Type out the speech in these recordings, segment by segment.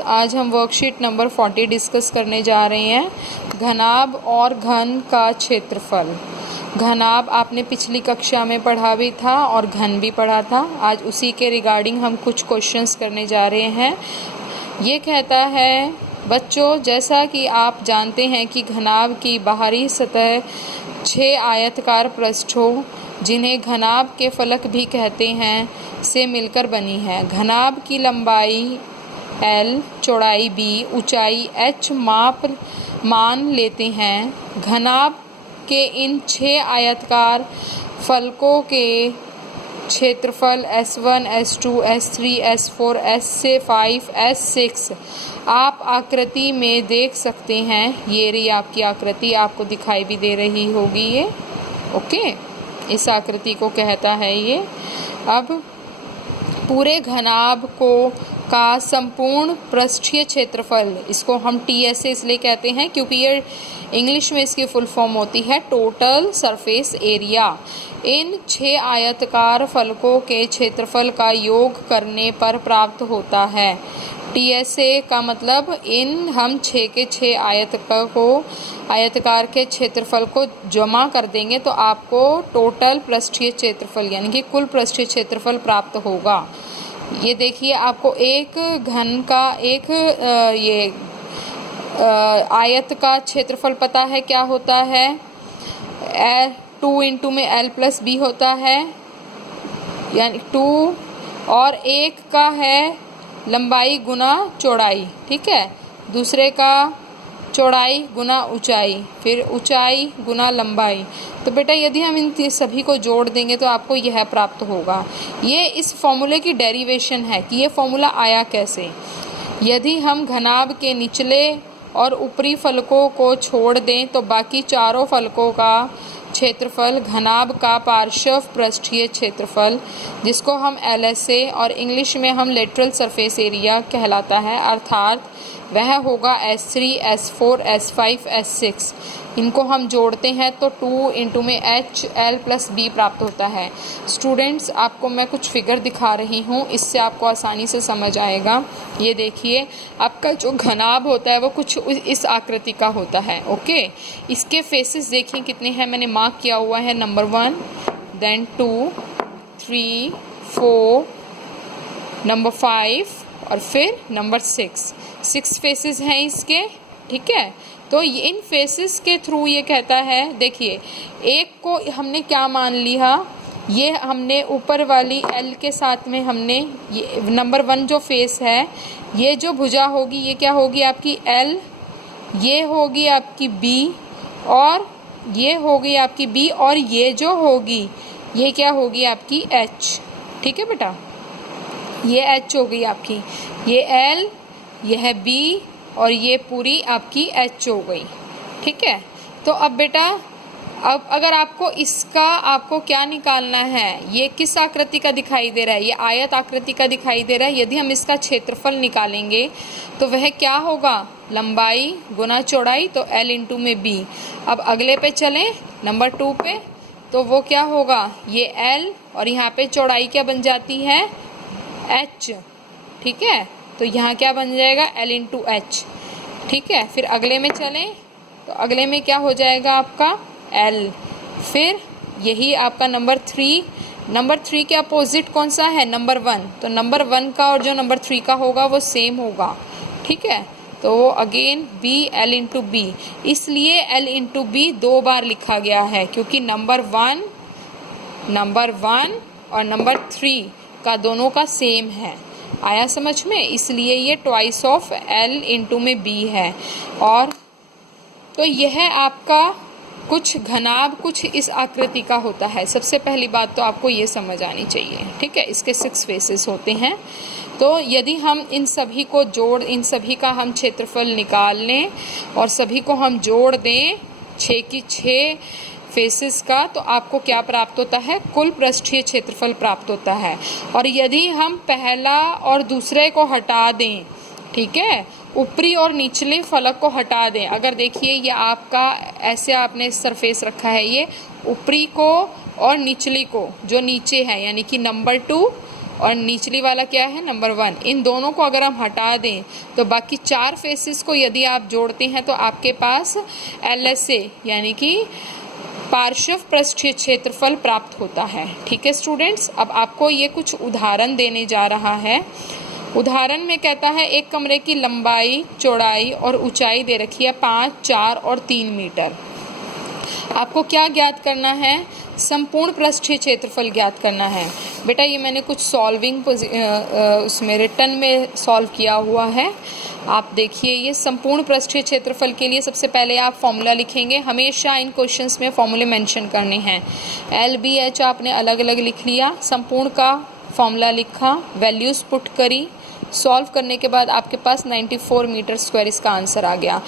आज हम worksheet number 40 discuss करने जा रहे हैं। घनाभ और घन का क्षेत्रफल। घनाभ आपने पिछली कक्षा में पढ़ा भी था और घन भी पढ़ा था। आज उसी के रिगार्डिंग हम कुछ क्वेश्चंस करने जा रहे हैं। ये कहता है बच्चों, जैसा कि आप जानते हैं कि घनाभ की बाहरी सतह 6 आयताकार पृष्ठों, जिन्हें घनाभ के फलक भी कहते हैं, से मिलकर बनी है। घनाभ की लंबाई L, चौड़ाई B, ऊंचाई h मान लेते हैं। घनाभ के इन 6 आयताकार फलकों के क्षेत्रफल S1, S2, S3, S4, S5, S6 आप आकृति में देख सकते हैं। ये रही आपकी आकृति, आपको दिखाई भी दे रही होगी ये। ओके, इस आकृति को कहता है ये। अब पूरे घनाभ का संपूर्ण पृष्ठीय क्षेत्रफल, इसको हम TSA इसलिए कहते हैं क्योंकि ये इंग्लिश में इसकी फुल फॉर्म होती है टोटल सरफेस एरिया। इन 6 आयताकार फलकों के क्षेत्रफल का योग करने पर प्राप्त होता है। TSA का मतलब इन हम 6 के 6 आयताकार के क्षेत्रफल को जमा कर देंगे तो आपको टोटल पृष्ठीय क्षेत्रफल यानी कि कुल पृष्ठीय क्षेत्रफल प्राप्त होगा। ये देखिए, आपको एक घन का आयत का क्षेत्रफल पता है क्या होता है। 2 इंटू में L प्लस B होता है, यानी 2, और एक का है लंबाई गुना चौड़ाई, ठीक है। दूसरे का चौड़ाई गुना ऊंचाई, फिर ऊंचाई गुना लंबाई। तो बेटा यदि हम इन सभी को जोड़ देंगे तो आपको यह प्राप्त होगा। ये इस फॉर्मूले की डेरिवेशन है कि ये फॉर्मूला आया कैसे। यदि हम घनाभ के निचले और ऊपरी फलकों को छोड़ दें तो बाकी चारों फलकों का क्षेत्रफल घनाभ का पार्श्व पृष्ठीय क्षेत्रफल, जिसको हम LSA और इंग्लिश में हम लेटरल सरफेस एरिया कहलाता है, अर्थात वह होगा S3, S4, S5, S6। इनको हम जोड़ते हैं तो 2 इंटू में H L प्लस B प्राप्त होता है। स्टूडेंट्स, आपको मैं कुछ फिगर दिखा रही हूँ, इससे आपको आसानी से समझ आएगा। ये देखिए, आपका जो घनाभ होता है वो कुछ इस आकृति का होता है। ओके, इसके फेसेस देखिए कितने हैं, मैंने मार्क किया हुआ है। नंबर 1, देन 2, 3, 4, नंबर 5 और फिर नंबर 6 फेसेस हैं इसके, ठीक है। तो इन फेसेस के थ्रू ये कहता है, देखिए एक को हमने क्या मान लिया, ये हमने ऊपर वाली L के साथ में हमने ये नंबर 1 जो फेस है, ये जो भुजा होगी ये क्या होगी आपकी L, ये होगी आपकी B और ये होगी आपकी B, और ये जो होगी ये क्या होगी आपकी H, ठीक है बेटा। ये H हो गई आपकी, ये L, यह B और ये पूरी आपकी H हो गई, ठीक है। तो अब बेटा, अब अगर आपको क्या निकालना है, ये किस आकृति का दिखाई दे रहा है, ये आयत आकृति का दिखाई दे रहा है। यदि हम इसका क्षेत्रफल निकालेंगे तो वह क्या होगा, लंबाई गुना चौड़ाई, तो L इंटू में B। अब अगले पे चलें, नंबर 2 पे, तो वो क्या होगा, ये L और यहाँ पे चौड़ाई क्या बन जाती है, H, ठीक है। तो यहाँ क्या बन जाएगा, L इंटू H, ठीक है। फिर अगले में चलें तो अगले में क्या हो जाएगा आपका L। फिर यही आपका नंबर 3 के अपोजिट कौन सा है, नंबर 1। तो नंबर 1 का और जो नंबर 3 का होगा वो सेम होगा, ठीक है। तो वो again B, L into B, इसलिए L इंटू B 2 बार लिखा गया है क्योंकि नंबर 1 और नंबर 3 का दोनों का सेम है। आया समझ में, इसलिए ये ट्वाइस ऑफ L इंटू में B है। और तो यह आपका कुछ घनाभ कुछ इस आकृति का होता है। सबसे पहली बात तो आपको ये समझ आनी चाहिए, ठीक है। इसके 6 फेसेस होते हैं। तो यदि हम इन सभी का हम क्षेत्रफल निकाल लें और सभी को हम जोड़ दें 6 की 6 फेसेस का, तो आपको क्या प्राप्त होता है, कुल पृष्ठीय क्षेत्रफल प्राप्त होता है। और यदि हम पहला और दूसरे को हटा दें, ठीक है, ऊपरी और निचले फलक को हटा दें। अगर देखिए ये आपका ऐसे आपने सरफेस रखा है, ये ऊपरी को और निचली को जो नीचे है यानी कि नंबर 2 और निचली वाला क्या है, नंबर 1। इन दोनों को अगर हम हटा दें तो बाकी 4 फेसेस को यदि आप जोड़ते हैं तो आपके पास LSA यानी कि पार्श्व पृष्ठीय क्षेत्रफल प्राप्त होता है। ठीक है स्टूडेंट्स, अब आपको ये कुछ उदाहरण देने जा रहा है। उदाहरण में कहता है एक कमरे की लंबाई, चौड़ाई और ऊंचाई दे रखी है 5, 4 और 3 मीटर। आपको क्या ज्ञात करना है, संपूर्ण पृष्ठीय क्षेत्रफल ज्ञात करना है। बेटा ये मैंने कुछ सॉल्विंग उसमें रिटर्न में सॉल्व किया हुआ है। आप देखिए, ये संपूर्ण पृष्ठीय क्षेत्रफल के लिए सबसे पहले आप फॉर्मूला लिखेंगे। हमेशा इन क्वेश्चंस में फॉर्मूले मेंशन करने हैं। LBH आपने अलग अलग लिख लिया, संपूर्ण का फॉर्मूला लिखा, वैल्यूज़ पुट करी, सॉल्व करने के बाद आपके पास 94 मीटर स्क्वायर इसका आंसर आ गया।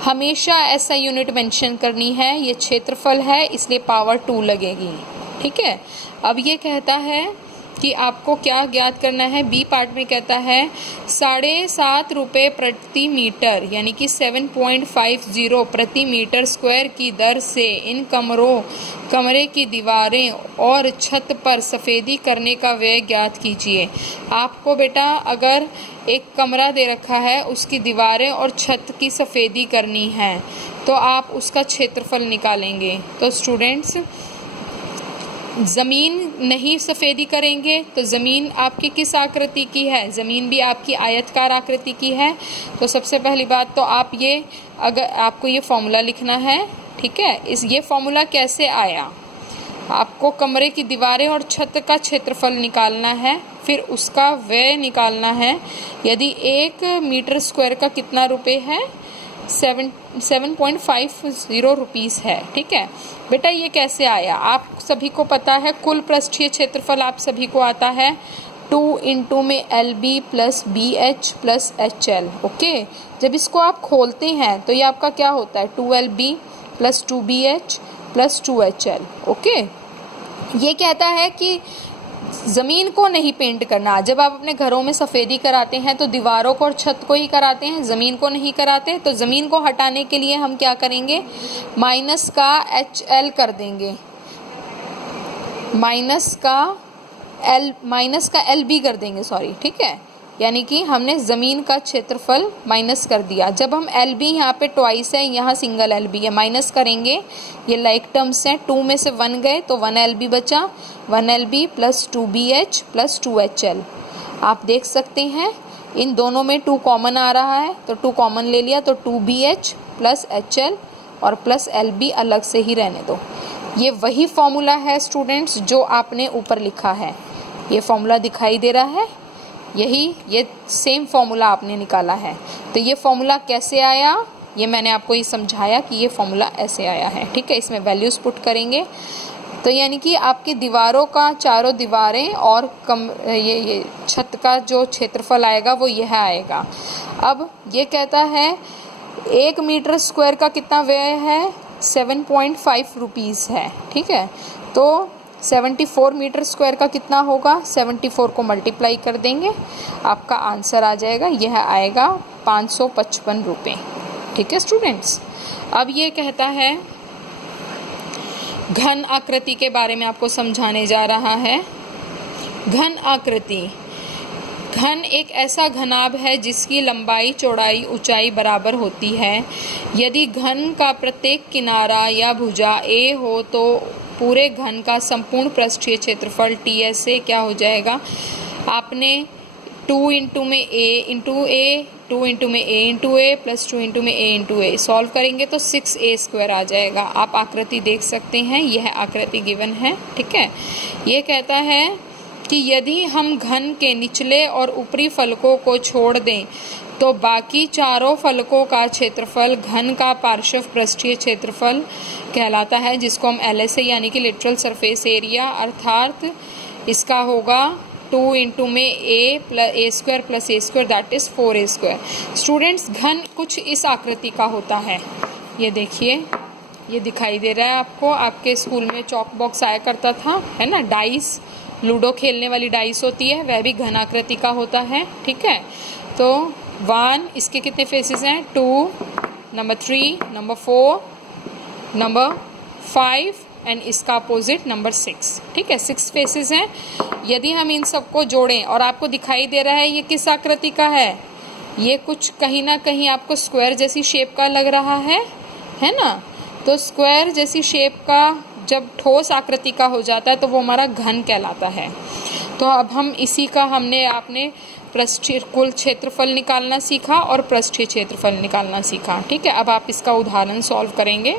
हमेशा ऐसा यूनिट मेंशन करनी है, ये क्षेत्रफल है इसलिए पावर 2 लगेगी। ठीक है, अब ये कहता है कि आपको क्या ज्ञात करना है। बी पार्ट में कहता है 7.5 रुपये प्रति मीटर यानी कि 7.50 प्रति मीटर स्क्वायर की दर से इन कमरे की दीवारें और छत पर सफ़ेदी करने का व्यय ज्ञात कीजिए। आपको बेटा अगर एक कमरा दे रखा है, उसकी दीवारें और छत की सफ़ेदी करनी है तो आप उसका क्षेत्रफल निकालेंगे। तो स्टूडेंट्स, ज़मीन नहीं सफ़ेदी करेंगे तो ज़मीन आपकी किस आकृति की है, ज़मीन भी आपकी आयतकार आकृति की है। तो सबसे पहली बात तो आप ये, अगर आपको ये फॉर्मूला लिखना है, ठीक है। ये फॉर्मूला कैसे आया, आपको कमरे की दीवारें और छत का क्षेत्रफल निकालना है, फिर उसका व्यय निकालना है। यदि 1 मीटर स्क्वायर का कितना रुपए है, 7.50 रुपीज़ है। ठीक है बेटा, ये कैसे आया, आप सभी को पता है कुल पृष्ठीय क्षेत्रफल आप सभी को आता है 2 इंटू में LB plus BH plus HL। Okay, जब इसको आप खोलते हैं तो ये आपका क्या होता है 2LB plus 2BH plus 2HL। Okay, ये कहता है कि ज़मीन को नहीं पेंट करना। जब आप अपने घरों में सफ़ेदी कराते हैं तो दीवारों को और छत को ही कराते हैं, ज़मीन को नहीं कराते। तो ज़मीन को हटाने के लिए हम क्या करेंगे, माइनस का HL कर देंगे, माइनस का LB कर देंगे, सॉरी। ठीक है, यानी कि हमने ज़मीन का क्षेत्रफल माइनस कर दिया। जब हम LB यहाँ पे ट्वाइस है, यहाँ सिंगल LB है, माइनस करेंगे, ये लाइक टर्म्स हैं, 2 में से 1 गए तो 1 LB बचा, 1 LB plus 2BH plus 2HL। आप देख सकते हैं इन दोनों में 2 कॉमन आ रहा है तो 2 कॉमन ले लिया, तो 2BH प्लस HL और प्लस LB अलग से ही रहने दो। ये वही फॉर्मूला है स्टूडेंट्स जो आपने ऊपर लिखा है, ये फॉर्मूला दिखाई दे रहा है, ये सेम फॉर्मूला आपने निकाला है। तो ये फॉर्मूला कैसे आया, ये मैंने आपको ये समझाया कि ये फॉर्मूला ऐसे आया है। ठीक है, इसमें वैल्यूज़ पुट करेंगे तो यानी कि आपकी दीवारों का, चारों दीवारें और ये छत का जो क्षेत्रफल आएगा वो यह आएगा। अब ये कहता है 1 मीटर स्क्वायर का कितना व्यय है, 7.5 रुपीज़ है। ठीक है, तो 74 मीटर स्क्वायर का कितना होगा, 74 को मल्टीप्लाई कर देंगे, आपका आंसर आ जाएगा, यह आएगा 555 रुपये। ठीक है स्टूडेंट्स, अब ये कहता है घन आकृति के बारे में आपको समझाने जा रहा है। घन आकृति, घन एक ऐसा घनाभ है जिसकी लंबाई, चौड़ाई, ऊंचाई बराबर होती है। यदि घन का प्रत्येक किनारा या भुजा A हो तो पूरे घन का संपूर्ण पृष्ठीय क्षेत्रफल TSA क्या हो जाएगा। आपने 2 इंटू में A इंटू A, 2 इंटू में A into A plus 2 into में A इंटू A सॉल्व करेंगे तो 6A स्क्वायर आ जाएगा। आप आकृति देख सकते हैं, यह आकृति गिवन है। ठीक है, ये कहता है कि यदि हम घन के निचले और ऊपरी फलकों को छोड़ दें तो बाकी चारों फलकों का क्षेत्रफल घन का पार्श्व पृष्ठीय क्षेत्रफल कहलाता है, जिसको हम LSA यानी कि लिटरल सरफेस एरिया, अर्थात इसका होगा 2 इंटू में A square plus A square that is 4A square. Students, घन कुछ इस आकृति का होता है, ये देखिए, ये दिखाई दे रहा है आपको, आपके स्कूल में चॉक बॉक्स आया करता था, है ना, डाइस, लूडो खेलने वाली डाइस होती है, वह भी घन आकृति का होता है। ठीक है, तो 1, इसके कितने फेसेस हैं, 2, नंबर 3, नंबर 4, नंबर 5 एंड इसका अपोजिट नंबर 6। ठीक है, 6 फेसेस हैं। यदि हम इन सबको जोड़ें और आपको दिखाई दे रहा है ये किस आकृति का है, ये कुछ कहीं ना कहीं आपको स्क्वायर जैसी शेप का लग रहा है ना। तो स्क्वायर जैसी शेप का जब ठोस आकृति का हो जाता है तो वो हमारा घन कहलाता है। तो अब हम इसी का आपने पृष्ठीय कुल क्षेत्रफल निकालना सीखा और पृष्ठीय क्षेत्रफल निकालना सीखा। ठीक है, अब आप इसका उदाहरण सॉल्व करेंगे।